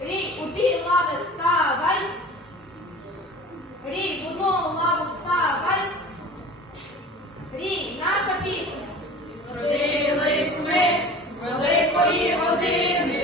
Рій у дві лави ставай. Рій в одну лаву ставай. Рій, наша пісня. Родились ми з великої години.